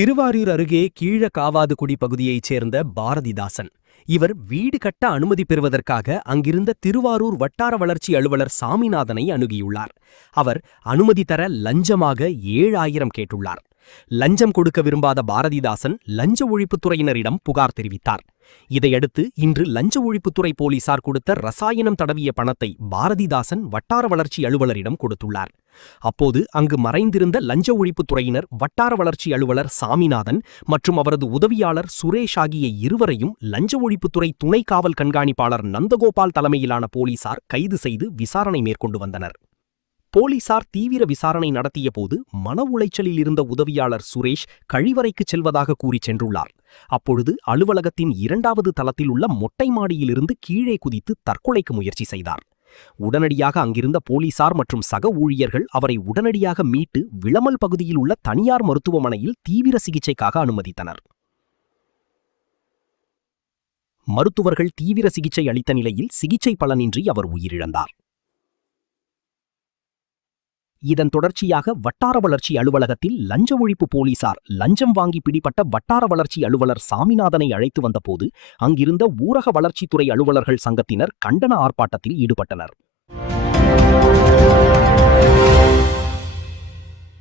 திருவாரூர் அருகே கீழகாவாதுகுடி பகுதியைச் சேர்ந்த பாரதிதாசன். இவர் வீடு கட்ட அனுமதி பெறுவதற்காக அங்கிருந்த திருவாரூர் வட்டார வளர்ச்சி அலுவலர் சாமிநாதனை அணுகியுள்ளார். அவர் அனுமதி தர லஞ்சமாக 7000 கேட்டுள்ளார். லஞ்சம் கொடுக்க விரும்பாத பாரதிதாசன் லஞ்ச ஒழிப்புத்துறையினரிடம் புகார் தெரிவித்தார். இதையடுத்து இன்று லஞ்ச ஒழிப்புத்துறை போலீசார் கொடுத்த ரசாயனம் தடவிய பணத்தை பாரதிதாசன் வட்டார வளர்ச்சி அலுவலரிடம் கொடுத்துள்ளார். அப்போது அங்கு மறைந்திருந்த லஞ்ச ஒழிப்புத்துறையினர் வட்டார வளர்ச்சி அலுவலர் சாமிநாதன் மற்றும் அவரது உதவியாளர் சுரேஷ் ஆகிய இருவரையும் லஞ்ச ஒழிப்புத்துறை துணை காவல் கண்காணிப்பாளர் நந்தகோபால் தலைமையிலான போலீசார் கைது செய்து விசாரணை மேற்கொண்டு வந்தனர். போலீசார் தீவிர விசாரணை நடத்திய போது மன உளைச்சலில் இருந்த உதவியாளர் சுரேஷ் கழிவறைக்கு செல்வதாக கூறி சென்றுள்ளார். அப்பொழுது அலுவலகத்தின் 2வது தளத்தில் உள்ள மொட்டை மாடியிலிருந்து கீழே குதித்து தற்கொலைக்கு முயற்சி செய்தார். உடனடியாக அங்கிருந்த போலீசார் மற்றும் சக ஊழியர்கள் அவரை உடனடியாக மீட்டு விளமல் பகுதியில் உள்ள தனியார் மருத்துவமனையில் தீவிர சிகிச்சைக்காக அனுமதித்தனர். மருத்துவர்கள் தீவிர சிகிச்சை அளித்த நிலையில் சிகிச்சை பலனின்றி அவர் உயிரிழந்தார். இதன் தொடர்ச்சியாக வட்டார வளர்ச்சி அலுவலகத்தில் லஞ்ச ஒழிப்பு போலீசார் லஞ்சம் வாங்கி பிடிபட்ட வட்டார வளர்ச்சி அலுவலர் சாமிநாதனை அழைத்து வந்தபோது அங்கிருந்த ஊரக வளர்ச்சித்துறை அலுவலர்கள் சங்கத்தினர் கண்டன ஆர்ப்பாட்டத்தில் ஈடுபட்டனர்.